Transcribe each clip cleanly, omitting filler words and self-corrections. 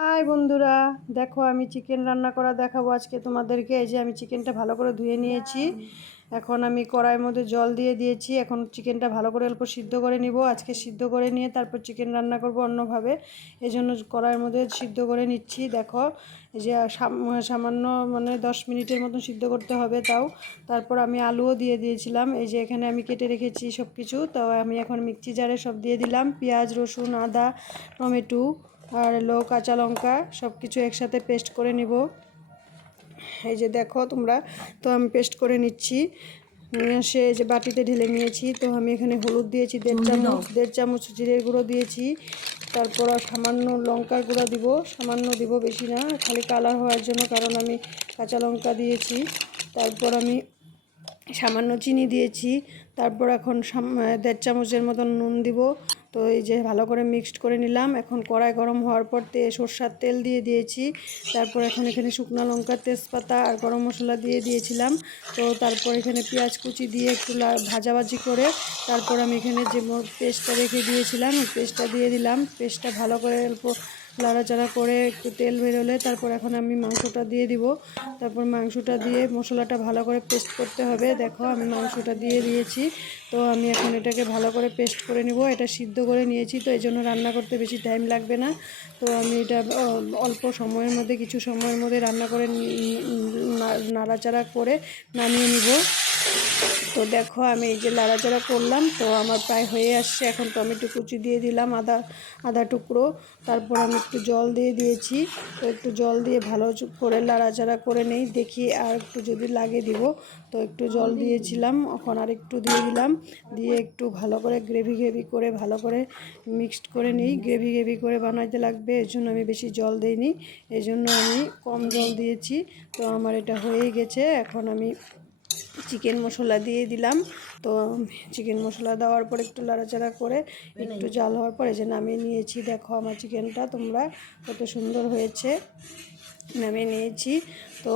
High বন্ধুরা, দেখো আমি চিকেন রান্না করা দেখাবো আজকে তোমাদেরকে। এই যে আমি চিকেনটা ভালো করে ধুয়ে নিয়েছি। এখন আমি কড়াইয়ের মধ্যে জল দিয়ে দিয়েছি। এখন চিকেনটা ভালো করে অল্প সিদ্ধ করে নিব। আজকে সিদ্ধ করে নিয়ে তারপর চিকেন রান্না করব অন্যভাবে। এই জন্য কড়াইয়ের মধ্যে সিদ্ধ করে নিচ্ছি। দেখো এই যে সামান্য 10 মিনিটের মতন সিদ্ধ করতে হবে তাও। তারপর আমি আলুও দিয়ে দিয়েছিলাম। এই যে এখানে আমি কেটে রেখেছি সব কিছু। তো আমি এখন মিক্সি জারে সব দিয়ে দিলাম, পেঁয়াজ, রসুন, আদা, টমেটো আর কাঁচা লঙ্কা সব কিছু একসাথে পেস্ট করে নিব। এই যে দেখো তোমরা, তো আমি পেস্ট করে নিচ্ছি। নিয়ে এসে যে বাটিতে ঢেলে নিয়েছি। তো আমি এখানে হলুদ দিয়েছি 1.5 চামচ জিরের গুঁড়ো দিয়েছি। তারপর সামান্য লঙ্কার গুঁড়ো দিব, সামান্য দিব, বেশি না, খালি কালার হওয়ার জন্য, কারণ আমি কাঁচা লঙ্কা দিয়েছি। তারপর আমি সামান্য চিনি দিয়েছি। তারপর এখন 1.5 চামচের মতন নুন দিব। তো এই যে ভালো করে মিক্সড করে নিলাম। এখন কড়াই গরম হওয়ার পর সরষের তেল দিয়ে দিয়েছি। তারপর এখন এখানে শুকনো লঙ্কা, তেজপাতা আর গরম মশলা দিয়ে দিয়েছিলাম। তো তারপর এখানে পেঁয়াজ কুচি দিয়ে একটু ভাজাভাজি করে তারপর আমি এখানে যে পেস্টটা রেখে দিয়েছিলাম ওই পেস্টটা দিয়ে দিলাম। পেস্টটা ভালো করে অল্প নাড়াচাড়া করে একটু তেল বেরোলে তারপর এখন আমি মাংসটা দিয়ে দিব। তারপর মাংসটা দিয়ে মশলাটা ভালো করে পেস্ট করতে হবে। দেখো আমি মাংসটা দিয়ে দিয়েছি। তো আমি এখন এটাকে ভালো করে পেস্ট করে নিব। এটা সিদ্ধ করে নিয়েছি, তো এই জন্য রান্না করতে বেশি টাইম লাগবে না। তো আমি এটা অল্প সময়ের মধ্যে, কিছু সময়ের মধ্যে রান্না করে নাড়াচাড়া করে নামিয়ে নিব। তো দেখো আমি এই যে নাড়াচাড়া করলাম, তো আমার প্রায় হয়ে আসছে। এখন টমেটো কুচি দিয়ে দিলাম, আদা টুকরো। তারপর আমি একটু জল দিয়ে দিয়েছি। তো একটু জল দিয়ে ভালো করে নাড়াচাড়া করে নেই, দেখি আর একটু যদি লাগে দিব। তো একটু জল দিয়েছিলাম, এখন আর একটু দিয়ে দিলাম। দিয়ে একটু ভালো করে গ্রেভি করে ভালো করে মিক্সড করে নিই। গ্রেভি করে বানাইতে লাগবে, এর জন্য আমি বেশি জল দিইনি, এই জন্য আমি কম জল দিয়েছি। তো আমার এটা হয়ে গেছে। এখন আমি চিকেন মশলা দিয়ে দিলাম। তো চিকেন মশলা দেওয়ার পর একটু নাড়াচাড়া করে একটু জাল হওয়ার পরে যে নামিয়ে নিয়েছি। দেখো আমার চিকেনটা তোমরা কত সুন্দর হয়েছে, নামিয়ে নিয়েছি। তো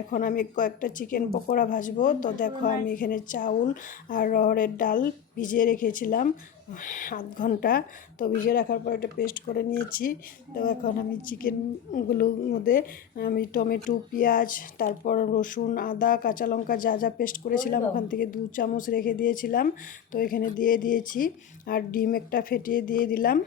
এখন আমি কয়েকটা চিকেন পকোড়া ভাজবো। তো দেখো আমি এখানে চাউল আর অড়হরের ডাল ভিজিয়ে রেখেছিলাম 0.5 ঘন্টা। তো ভিজিয়ে রাখার পর এটা পেস্ট করে নিয়েছি। তো এখন আমি চিকেনগুলোর মধ্যে আমি টমেটো, পেঁয়াজ, তারপর রসুন, আদা, কাঁচা লঙ্কা যা যা পেস্ট করেছিলাম ওখান থেকে 2 চামচ রেখে দিয়েছিলাম। তো এখানে দিয়ে দিয়েছি। আর ডিম একটা ফেটিয়ে দিয়ে দিলাম।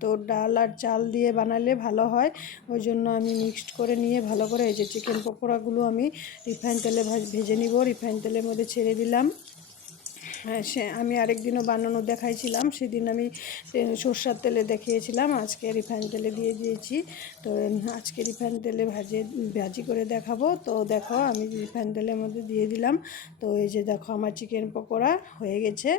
তো ডাল আর চাল দিয়ে বানালে ভালো হয়, ওই জন্য আমি মিক্সড করে নিয়ে ভালো করে এই যে চিকেন পকোড়াগুলো আমি রিফাইন তেলে ভেজে নিব। রিফাইন তেলের মধ্যে ছেড়ে দিলাম। হ্যাঁ, আমি আরেকদিনও বানানো দেখাইছিলাম, সেদিন আমি সরষের তেলে দেখিয়েছিলাম, আজকে রিফাইন তেলে দিয়ে দিয়েছি। তো আজকে রিফাইন তেলে ভাজি করে দেখাবো। তো দেখো আমি রিফাইন তেলের মধ্যে দিয়ে দিলাম। তো এই যে দেখো আমার চিকেন পকোড়া হয়ে গেছে।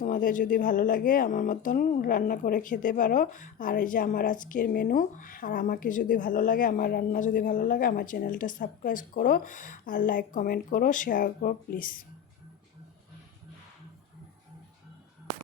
তোমাদের যদি ভালো লাগে আমার মতন রান্না করে খেতে পারো। আর এই যে আমার আজকের মেনু। আর আমাকে যদি ভালো লাগে, আমার রান্না যদি ভালো লাগে, আমার চ্যানেলটা সাবস্ক্রাইব করো আর লাইক কমেন্ট করো, শেয়ার করো প্লিজ।